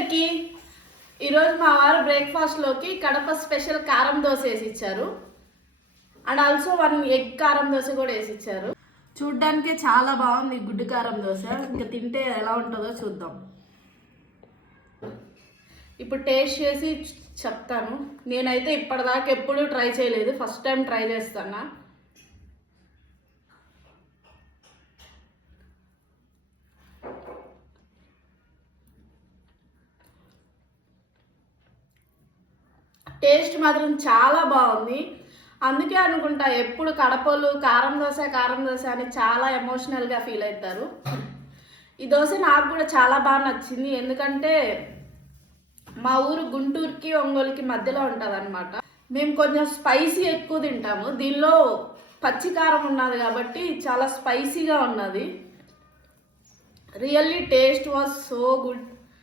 అందరికీ ఈరోజు మా వారు బ్రేక్ఫాస్ట్లోకి కడప స్పెషల్ కారం దోశ వేసి ఇచ్చారు. అండ్ ఆల్సో 1 ఎగ్ కారం దోశ కూడా వేసి ఇచ్చారు. చూడ్డానికి చాలా బాగుంది గుడ్డు కారం దోశ. ఇంకా తింటే ఎలా ఉంటుందో చూద్దాం. ఇప్పుడు టేస్ట్ చేసి చెప్తాను. నేనైతే ఇప్పటిదాకా ఎప్పుడూ ట్రై చేయలేదు, ఫస్ట్ టైం ట్రై చేస్తాను. టేస్ట్ మాత్రం చాలా బాగుంది. అందుకే అనుకుంటా ఎప్పుడు కడపలు కారం దోశ అని చాలా ఎమోషనల్గా ఫీల్ అవుతారు. ఈ దోశ నాకు కూడా చాలా బాగా నచ్చింది. ఎందుకంటే మా ఊరు గుంటూరుకి ఒంగోలుకి మధ్యలో ఉంటుంది అనమాట. మేము కొంచెం స్పైసీ ఎక్కువ తింటాము. దీనిలో పచ్చి కారం ఉన్నది కాబట్టి చాలా స్పైసీగా ఉన్నది. Really taste was so good.